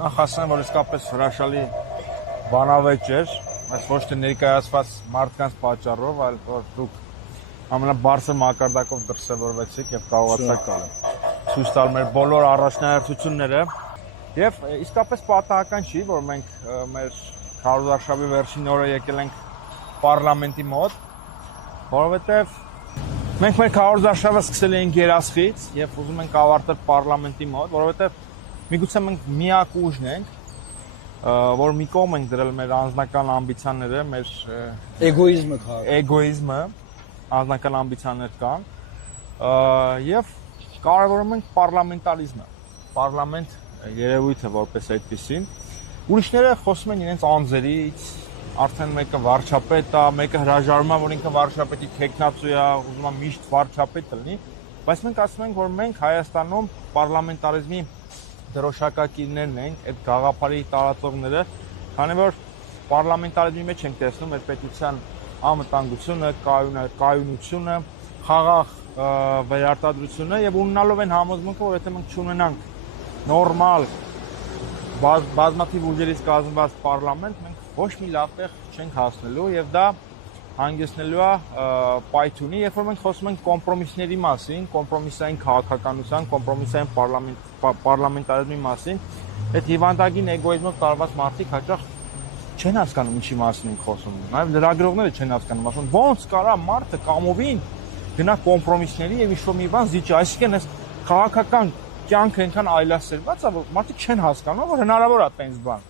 Նախ ասեմ, որ իսկապես հրաշալի բանավեճ էր, բայց ոչ թե ներկայացված մարդկանց պատճառով, այլ որ դուք ամենաբարձր մակարդակով դրսևորվեցիք եւ կարողացաք ցույց տալ մեր բոլոր առաջնահերթությունները եւ իսկապես պատահական չի, որ մենք մեր քարոզարշավի վերջին օրը եկել ենք պարլամենտի մոտ, որովհետեւ մենք մեր քարոզարշավը սկսել ենք Երասխից եւ ուզում ենք ավարտել պարլամենտի մոտ, որովհետեւ միգուցե մենք միակ ուժն ենք, որ մի կողմ ենք դրել մեր անձնական ամբիցիաները, մեր էգոիզմը, անձնական ամբիցիաներ կան, եւ կարևորում ենք պարլամենտարիզմը, պարլամենտ երևույթը որպես այդպեսին։ Ուրիշները խոսում են իրենց անձերից, արդեն մեկը վարչապետ է, մեկը հրաժարվում է, որ ինքը վարչապետի տեխնացու է, ուզում է միշտ վարչապետ լինի, բայց մենք ասում ենք, որ մենք Հայաստանում պարլամենտարիզմի դրոշակակիրներն ենք, այդ գաղափարի տարածողները, քանի որ պարլամենտարիզմի մեջ ենք տեսնում այդ պետության անվտանգությունը, կայունությունը, խաղաղ վերարտադրությունը եւ ունենալով են համոզմունքը, որ եթե մենք չունենանք նորմալ բազմաթիվ ուժերից կազմված պարլամենտ, մենք ոչ մի լավ տեղ չենք հասնելու եւ դա հանգեցնելու է պայթյունի, երբ որ մենք խոսում ենք կոմպրոմիսների մասին, կոմպրոմիսային քաղաքականության, կոմպրոմիսային պարլամենտարիզմի մասին, այդ հիվանդագին էգոիզմով տարված մարդիկ հաճախ չեն հասկանում ինչի մասին ենք խոսում։ Նաեւ լրագրողները չեն հասկանում, ասում ոնց կարա մարդը կամովին գնա կոմպրոմիսների եւ ինչ-որ մի բան զիջի, այսինքն այս քաղաքական կյանքը այնքան այլասերված է, որ մարդիկ չեն հասկանում, որ հնարավոր է տենց բան։